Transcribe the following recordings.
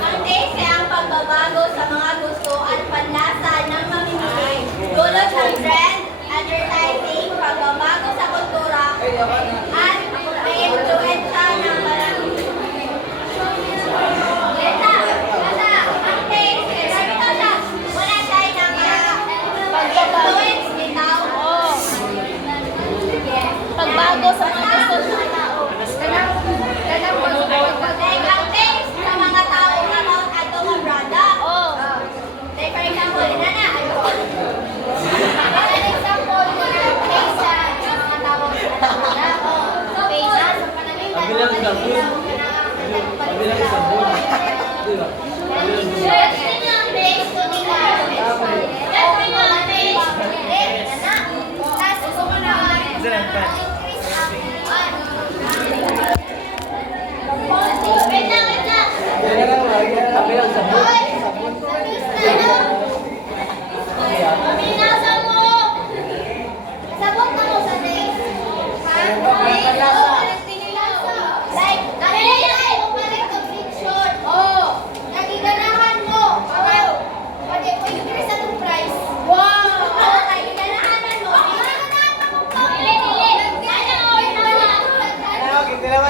Ang taste ay ang pagbabago sa mga gusto at panlasa ng mamimili. Dulot ng trend, advertising, pagbabago sa kultura, at may influensya ng maraming. Ang taste, ganito siya. Wala tayo ng pag-influence ni tao. Pagbago sa mga gusto ng tao. Ang taste sa mga tao about ato nga product. Oh. Like for example, nana, an example ko ng taste sa mga tao sa product. So, sa panaming Kabilang sabon. Kabilang sabon. Yes, yun ang taste ko nila. Yes, yun ang taste. Tapos, gusto ko na wait lang. Kabilang sabon. Paminasa mo! Sabot na mo sa days. Like, nakilala mo balik ng fiction. Oo. Nagiganahan mo. Pwede ko increase sa itong price. Wow! Nagiganahan mo.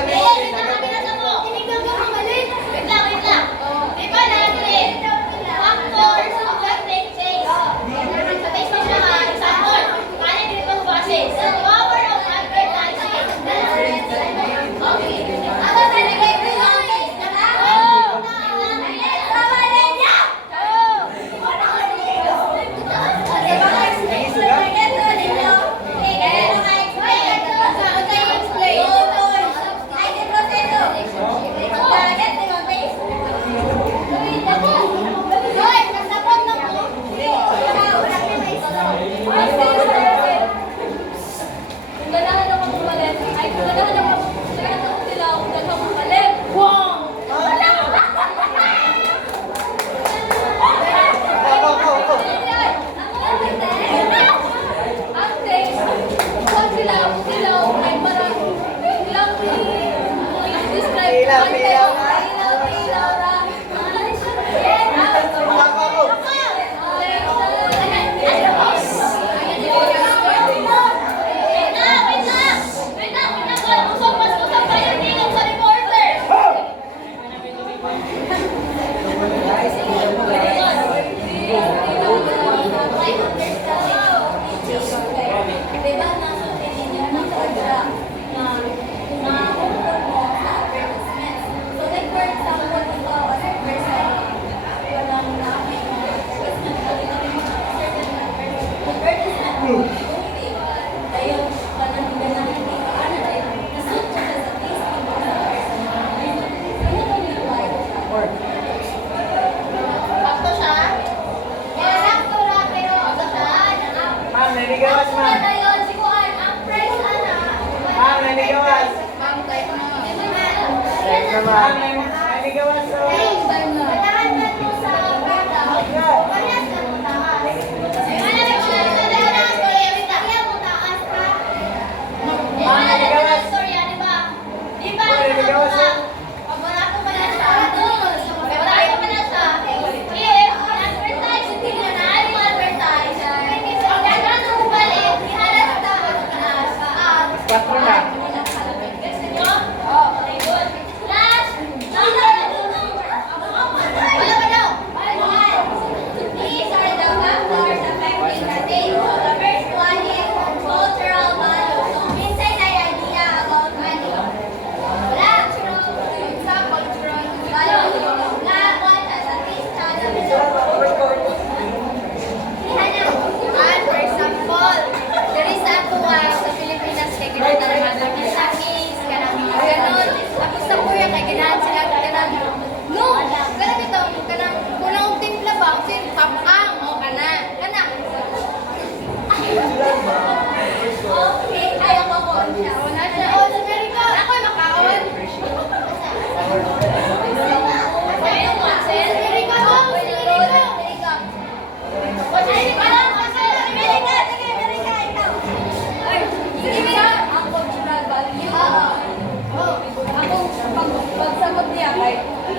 Dili. Paminasa mo. Wait lang. Di ba natin? Factors of the taste. Sa taste mo siya ha. Example. Kaya din mo base. The power of advertising. Okay. Ako talaga yung taste na ba? Tama na niya! Sakto siya? Sakto na, pero sakto siya. Ma'am, nanigawas, ma'am. Sakto na yun. Sikuan, ang price, ana. Ma'am, nanigawas. Ma'am, kahit na. Ma'am, nanigawas. Patahan mo sa product. Parehas na mo taas.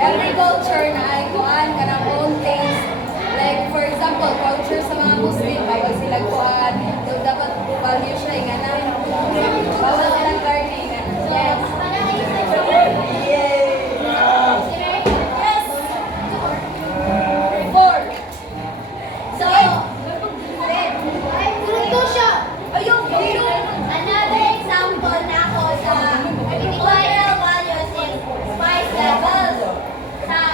every culture na ay kuan kanang own taste. Like for example, culture sa mga Muslim, bawal sila kuan. So dapat value siya nga na. Bawal silang gardening. Yes. Four. So, Grupo siya. ayun, Another example na ako sa cultural values is spice levels.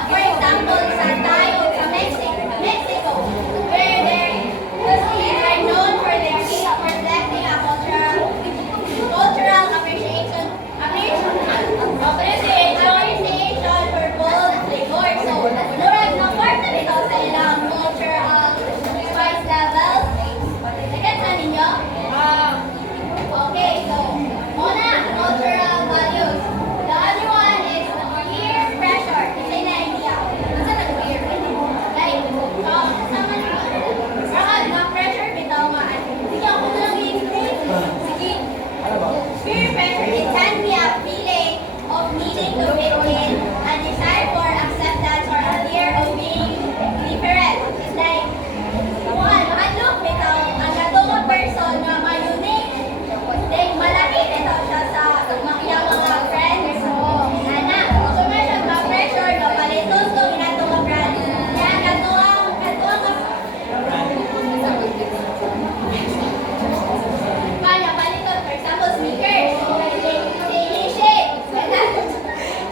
For example, sa tayo, sa Mexico, where their cuisines are known for their meat reflecting a cultural appreciation for bold flavors. So, murag na part na nito sa ilang cultural spice levels. Nagets na ninyo? Okay, so, muna, cultural values. The other one is peer pressure. Kasi na idea. Kasi nag-peer. Like, kasama nyo. Rakad, ma-pressure bitaw nga. Sige, ako na lang i-explain. Sige. Peer pressure, it can be a feeling of needing to fit in, a desire for acceptance, or a fear of being different. It's like, one, look, bitaw, ang natong person nga ma-unique. Like, malaki nito siya sa iyang mga friends. Nana, so meron ma-pressure, kapalitos to, inatong mga friends. Kaya katuang Kaya palitot, for example, sneakers.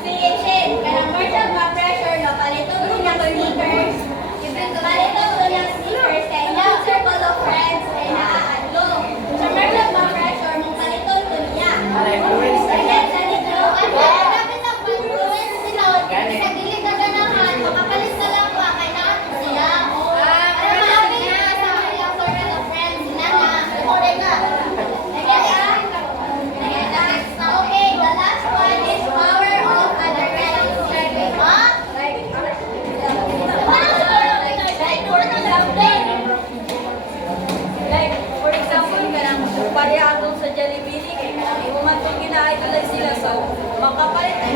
Singing kanang more siya ma-pressure, palitot to ng sneakers. Palitot to ng sneakers, kaya yung circle of friends, kaya naaadlo. So meron ma-pressure, mong palitot to niya. Kaya sa nito, dapat ang influence sila, sa gilid na ganahan, makapalit na lang pa, kaya naato siya. Para malapit na sa ilang circle of friends, sila na, okay ka. Okay, the last one is power of other guys. like, for example, kanang pareha atong sa Jollibee, kay kanang iuman kung gina-idolize sila. So, makapalit na